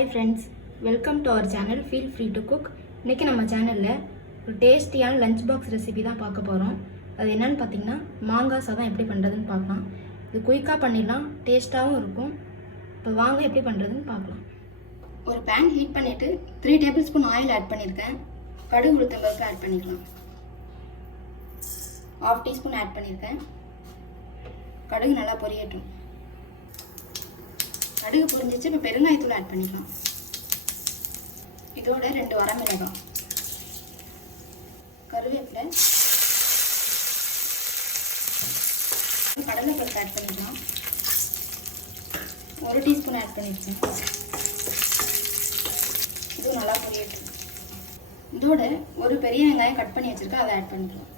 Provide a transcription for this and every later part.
Hi friends, welcome to our channel Feel Free to Cook. இன்னைக்கு நம்ம சேனல்ல ஒரு டேஸ்டியான லஞ்ச் பாக்ஸ் ரெசிபி தான் பார்க்க போறோம். அது என்னன்னு பார்த்தீங்கன்னா மாங்காய் சாதம் எப்படி பண்றதுன்னு பார்க்கலாம். இது குயிக்கா பண்ணிடலாம், டேஸ்டாவும் இருக்கும். இப்போ வாங்க எப்படி பண்றதுன்னு பார்க்கலாம். ஒரு pan ஹீட் பண்ணிட்டு 3 டேபிள்ஸ்பூன் ஆயில் ஆட் பண்ணிருக்கேன். கடுகு உளுத்தம் பருப்பு ஆட் பண்ணிக்கலாம். 1/2 டீஸ்பூன் ஆட் பண்ணிருக்கேன். கடுகு நல்லா பொரியட்டும். கடுகு பொரிஞ்சிச்சு. இப்போ பெருங்காயத்தூள் ஆட் பண்ணிக்கலாம். இதோட 2 வரமிளகாய், கருவேப்பிலை, கடலைப்பருப்பு ஆட் பண்ணிக்கலாம். 1 டீஸ்பூன் ஆட் பண்ணிருக்கேன். இது நல்லா பொரியட்டும். இதோட ஒரு பெரிய வெங்காயம் கட் பண்ணி வச்சிருக்கேன், அதை ஆட் பண்ணிக்கலாம்.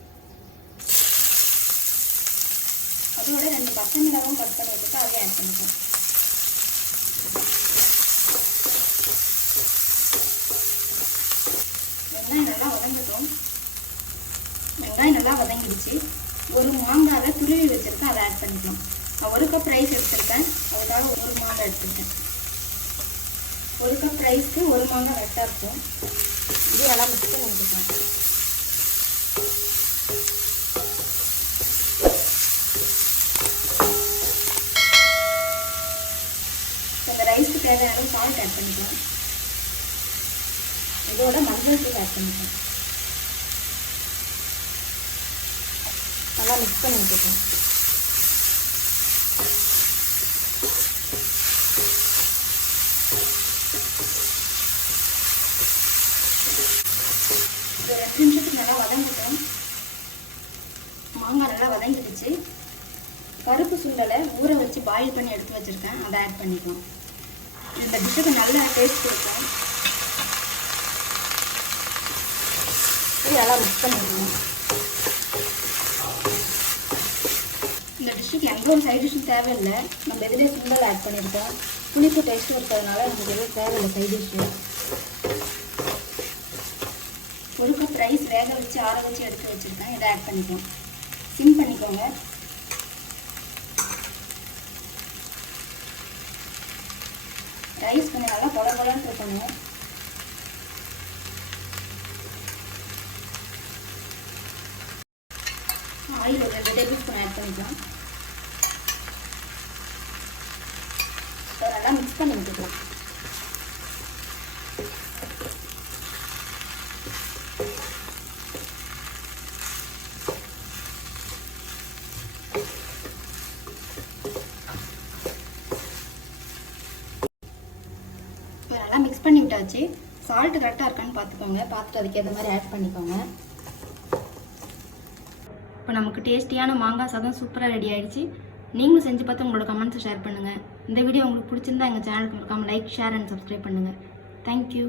அதோட 2 பச்சை மிளகாயும் கட் பண்ணி வச்சிருக்கேன், அதையும் ஆட் பண்ணிக்கலாம். வெங்காயம் நல்லா வதங்கட்டும். வெங்காயம் நல்லா வதங்கிடுச்சு. ஒரு மாங்காவை துருவி வச்சிருக்கேன், அதை ஆட் பண்ணிக்கலாம். நான் 1 கப் ரைஸ் எடுத்திருக்கேன், அதுக்காக 1 மாங்காய் எடுத்துருக்கேன். 1 கப் ரைஸ்க்கு 1 மாங்காய் கரெக்டாக இருக்கும். இது நல்லா மிக்ஸ் பண்ணி வச்சுக்கலாம். இந்த ரைஸ்க்கு தேவையான சால்ட் ஆட் பண்ணிக்கலாம். இதோட மஞ்சள் தூள் ஆட் பண்ணிக்கலாம். நல்லா மிக்ஸ் பண்ணி வச்சுக்கலாம். இது 2 நிமிஷத்துக்கு நல்லா வதங்கிட்டோம். மாங்காய் நல்லா வதங்கிடுச்சு. கருப்பு சுண்டலை ஊற வச்சு பாயில் பண்ணி எடுத்து வச்சிருக்கேன், அதை ஆட் பண்ணிக்கலாம். இந்த டிஷ்ஷுக்கு நல்ல டேஸ்ட் இருக்கும். நல்லா மிக்ஸ் பண்ணிக்கலாம். இந்த டிஷ்ஷுக்கு எந்த ஒரு சைட் டிஷ்ஷும் தேவையில்லை. நம்ம எதிலே சுண்டல் ஆட் பண்ணியிருக்கோம். புளிப்பு டேஸ்ட்டும் இருக்கிறதுனால நமக்கு எதுவும் தேவையில்லை சைட் டிஷ்ஷு. 1 கப் ரைஸ் வேக வச்சு ஆற வச்சு எடுத்து வச்சுருக்கேன், இதை ஆட் பண்ணிக்கலாம். சிம் பண்ணிக்கோங்க. ரைஸ் கொஞ்சம் நல்லா பொலன்னு இருக்கணும். ஆயில் ஒரு 2 டேபிள்ஸ்பூன் ஆட் பண்ணிக்கலாம். நல்லா மிக்ஸ் பண்ணி விட்டுக்கலாம். நல்லா மிக்ஸ் பண்ணி விட்டாச்சு. சால்ட் கரெக்டாக இருக்கான்னு பார்த்துக்கோங்க. பார்த்துட்டு அதுக்கு ஏற்ற மாதிரி ஆட் பண்ணிக்கோங்க. இப்போ நமக்கு டேஸ்டியான மாங்காய் சாதம் சூப்பராக ரெடி ஆகிடுச்சு. நீங்களும் செஞ்சு பார்த்து உங்களோட கமெண்ட்ஸை ஷேர் பண்ணுங்கள். இந்த வீடியோ உங்களுக்கு பிடிச்சிருந்தா எங்கள் சேனலுக்கு மறக்காமல் லைக், ஷேர் அண்ட் சப்ஸ்கிரைப் பண்ணுங்கள். தேங்க்யூ.